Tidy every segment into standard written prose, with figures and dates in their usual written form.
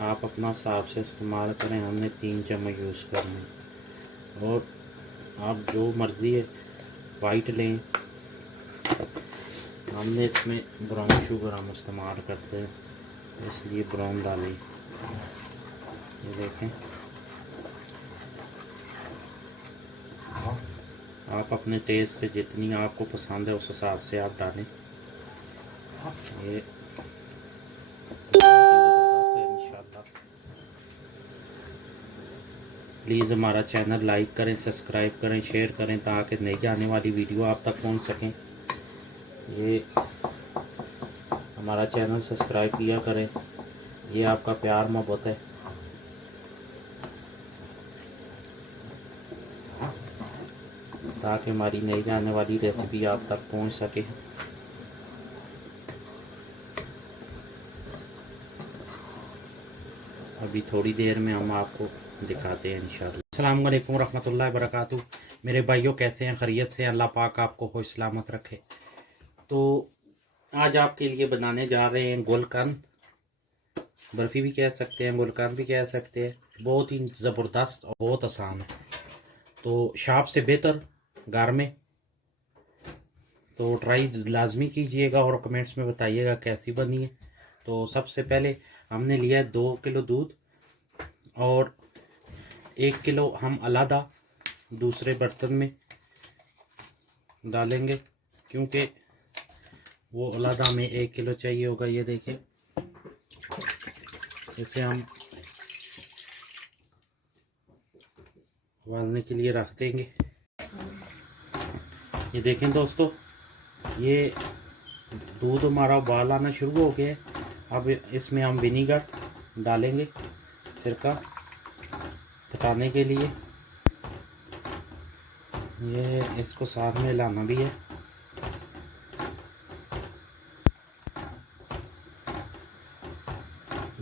आप अपना हिसाब से इस्तेमाल करें। हमने 3 चम्मच यूज़ करने, और आप जो मर्ज़ी है वाइट लें। हमने इसमें ब्राउन शुगर हम इस्तेमाल करते हैं, इसलिए ब्राउन डालें। ये देखें, आप अपने टेस्ट से जितनी आपको पसंद है उस हिसाब से आप डालें। ये ज़बरदस्त है इंशाल्लाह। प्लीज़ हमारा चैनल लाइक करें, सब्सक्राइब करें, शेयर करें, ताकि नई आने वाली वीडियो आप तक पहुंच सकें। ये हमारा चैनल सब्सक्राइब किया करें, ये आपका प्यार मोहब्बत है। ताकि हमारी नई आने वाली रेसिपी आप तक पहुंच सके। अभी थोड़ी देर में हम आपको दिखाते हैं इंशाल्लाह। अस्सलाम वालेकुम रहमतुल्लाहि वबरकातुहू। मेरे भाइयों, कैसे हैं? खैरियत से? अल्लाह पाक आपको खुश सलामत रखे। तो आज आपके लिए बनाने जा रहे हैं गुलकंद। बर्फ़ी भी कह सकते हैं, गुलकंद भी कह सकते हैं। बहुत ही ज़बरदस्त और बहुत आसान है, तो शाप से बेहतर घर में। तो ट्राई लाजमी कीजिएगा और कमेंट्स में बताइएगा कैसी बनी है। तो सबसे पहले हमने लिया है 2 किलो दूध, और 1 किलो हम अलहदा दूसरे बर्तन में डालेंगे, क्योंकि वो अलहदा में 1 किलो चाहिए होगा। ये देखें, इसे हम उबालने के लिए रख देंगे। ये देखें दोस्तों, ये दूध हमारा उबाल आना शुरू हो गया है। अब इसमें हम विनीगर डालेंगे, सिरका पकाने के लिए। ये इसको साथ में लाना भी है।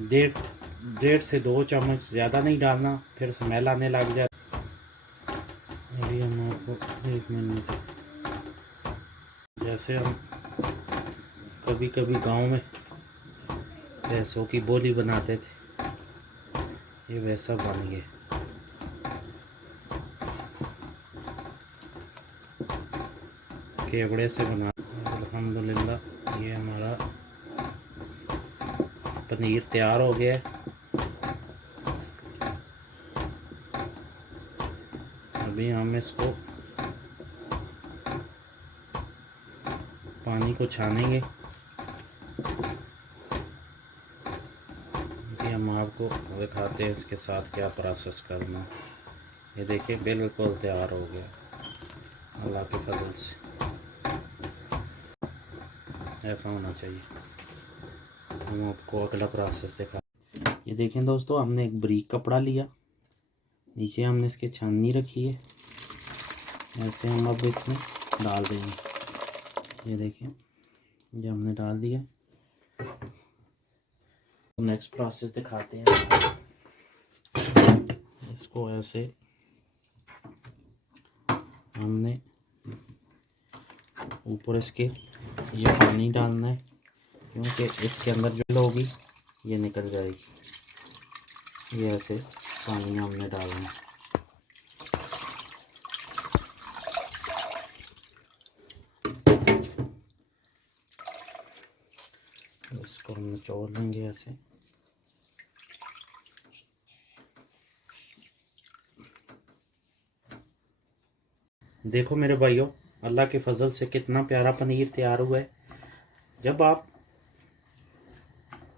डेढ़ डेढ़ से 2 चम्मच, ज़्यादा नहीं डालना, फिर स्मेल आने लग जाए। अभी हम आपको 1 मिनट, जैसे हम कभी कभी गांव में भैंसों की बोली बनाते थे, ये वैसा बन गया। केवड़े से बना। अल्हम्दुलिल्लाह, ये हमारा पनीर तैयार हो गया है। अभी हम इसको पानी को छानेंगे। अभी हम आपको दिखाते हैं इसके साथ क्या प्रोसेस करना है। ये देखिए, बिल्कुल तैयार हो गया अल्लाह के फजल से। ऐसा होना चाहिए। हम आपको अगला प्रोसेस दिखा। ये देखें दोस्तों, हमने एक बारीक कपड़ा लिया, नीचे हमने इसके छाननी रखी है। ऐसे हम अब इसमें डाल देंगे। ये देखें, ये हमने डाल दिया। नेक्स्ट प्रोसेस दिखाते हैं। इसको ऐसे हमने ऊपर इसके ये पानी डालना है, क्योंकि इसके अंदर जो होगी ये निकल जाएगी। ये ऐसे पानी हमने डालना है। इसको हम निचोड़ लेंगे ऐसे। देखो मेरे भाइयों, अल्लाह के फजल से कितना प्यारा पनीर तैयार हुआ है। जब आप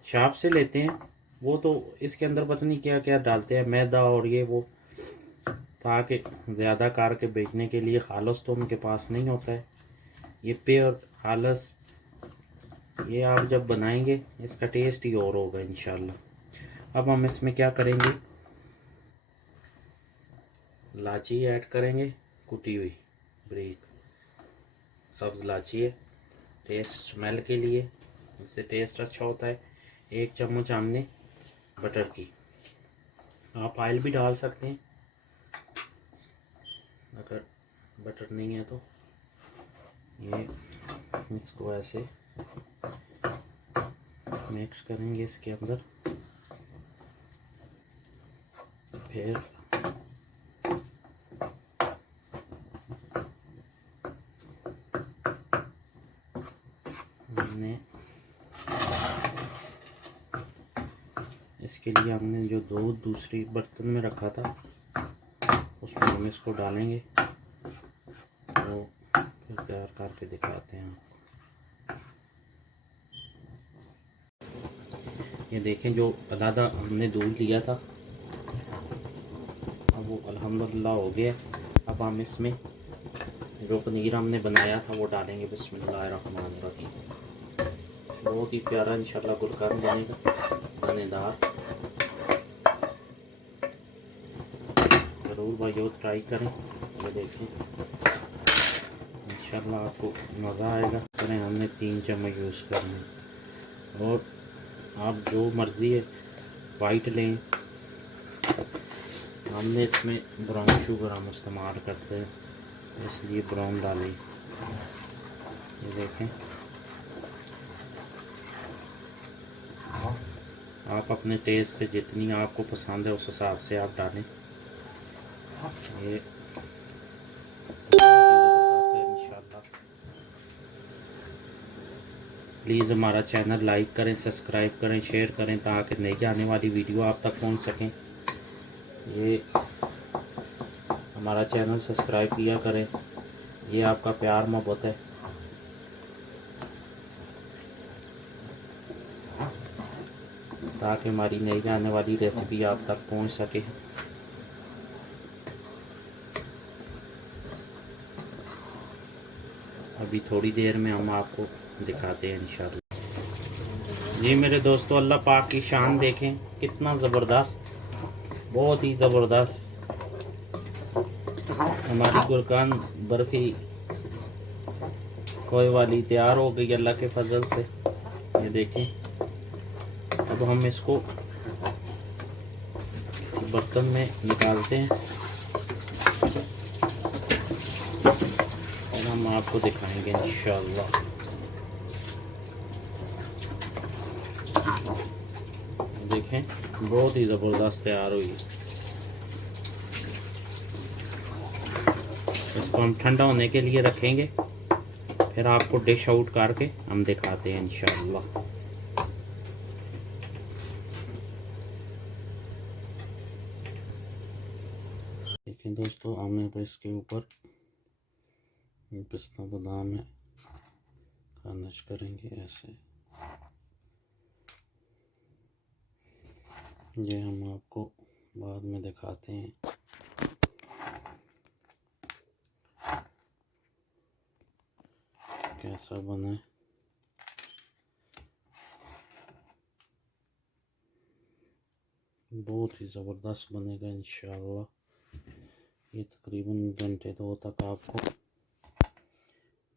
शॉप से लेते हैं, वो तो इसके अंदर पता नहीं क्या क्या डालते हैं, मैदा और ये वो, ताकि ज़्यादा कार के बेचने के लिए। खालस तो उनके पास नहीं होता है, ये प्योर खालस। ये आप जब बनाएंगे इसका टेस्ट ही और होगा इंशाल्लाह। अब हम इसमें क्या करेंगे, इलायची ऐड करेंगे, कुटी हुई बारीक सब्ज़ इलायची है, टेस्ट स्मेल के लिए, इससे टेस्ट अच्छा होता है। 1 चम्मच हमने बटर की, आप ऑयल भी डाल सकते हैं अगर बटर नहीं है तो। ये इसको ऐसे मिक्स करेंगे इसके अंदर। फिर हमने इसके लिए हमने जो दूध दूसरी बर्तन में रखा था उसमें हम इसको डालेंगे, तो फिर तैयार करके दिखाते हैं। ये देखें, जो अलहदा हमने दूध लिया था अब वो अल्हम्दुलिल्लाह हो गया। अब हम इसमें जो पनीर हमने बनाया था वो डालेंगे। बिस्मिल्लाहिर्रहमानिर्रहीम। बहुत ही प्यारा इंशाल्लाह गुलकान बनेगा, दानेदार। ज़रूर भाइयों ट्राई करें। ये देखें, इंशाल्लाह आपको मज़ा आएगा। करें, हमने 3 चम्मच यूज़ करने, और आप जो मर्ज़ी है वाइट लें। हमने इसमें ब्राउन शुगर हम इस्तेमाल करते हैं, इसलिए ब्राउन डाली। ये देखें, आप अपने टेस्ट से जितनी आपको पसंद है उस हिसाब से आप डालें। ये ज़बरदस्त है इंशाल्लाह। प्लीज़ हमारा चैनल लाइक करें, सब्सक्राइब करें, शेयर करें, ताकि नई आने वाली वीडियो आप तक पहुंच सकें। ये हमारा चैनल सब्सक्राइब किया करें, ये आपका प्यार मोहब्बत है। ताकि हमारी नई आने वाली रेसिपी आप तक पहुंच सके। अभी थोड़ी देर में हम आपको दिखाते हैं इंशाल्लाह। जी मेरे दोस्तों, अल्लाह पाक की शान देखें, कितना ज़बरदस्त, बहुत ही ज़बरदस्त हमारी गुलकान बर्फ़ी खोए वाली तैयार हो गई अल्लाह के फजल से। ये देखें, अब हम इसको किसी बर्तन में निकालते हैं और हम आपको दिखाएंगे इंशाल्लाह। देखें, बहुत ही ज़बरदस्त तैयार हुई है। इसको हम ठंडा होने के लिए रखेंगे, फिर आपको डिश आउट करके हम दिखाते हैं इंशाल्लाह। देखें दोस्तों, हमने तो इसके ऊपर पिस्ता बादाम है गार्निश करेंगे ऐसे। ये हम आपको बाद में दिखाते हैं। कैसा बना है, बहुत ही ज़बरदस्त बनेगा इंशाल्लाह। ये तकरीबन घंटे 2 तक आपको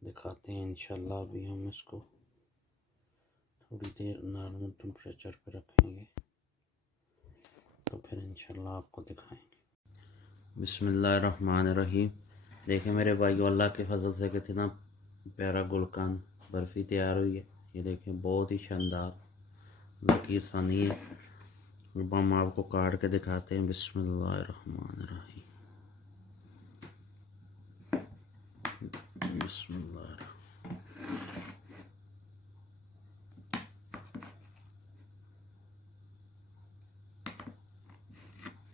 दिखाते हैं इंशाल्लाह। अभी हम इसको थोड़ी देर नॉर्मल टेम्परेचर पे रखेंगे, तो फिर इंशाल्लाह आपको दिखाएंगे। बिस्मिल्लाहिर्रहमानिर्रहीम। देखें मेरे भाइयों, अल्लाह के फजल से कितना प्यारा गुलकान बर्फ़ी तैयार हुई है। ये देखें, बहुत ही शानदार लकीर सानी है। अब हम आपको काट के दिखाते हैं। बिस्मिल्लाहिर्रहमानिर्रहीम, बिस्मिल्लाह।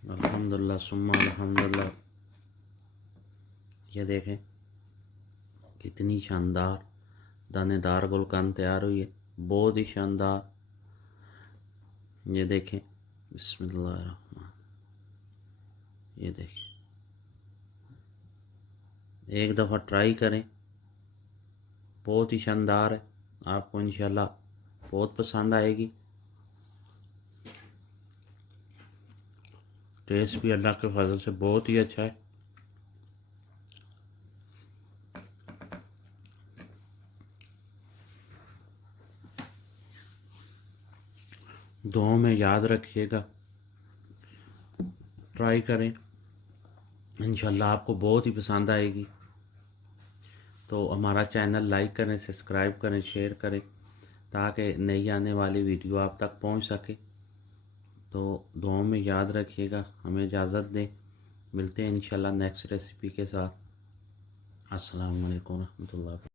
अल्हम्दुलिल्लाह सुम्मा अल्हम्दुलिल्लाह। ये देखें, कितनी शानदार दानेदार गुलकान तैयार हुई है, बहुत ही शानदार। ये देखें, बिस्मिल्लाह। ये देखें, एक दफ़ा ट्राई करें, बहुत ही शानदार है। आपको इंशाल्लाह बहुत पसंद आएगी। टेस्ट भी अल्लाह के फजल से बहुत ही अच्छा है। दुआओं में याद रखिएगा, ट्राई करें, इंशाल्लाह आपको बहुत ही पसंद आएगी। तो हमारा चैनल लाइक करें, सब्सक्राइब करें, शेयर करें, ताकि नई आने वाली वीडियो आप तक पहुंच सके। तो दुआओं में याद रखिएगा। हमें इजाज़त दें, मिलते हैं इंशाल्लाह नेक्स्ट रेसिपी के साथ। अस्सलाम वालेकुम रहमतुल्लाह।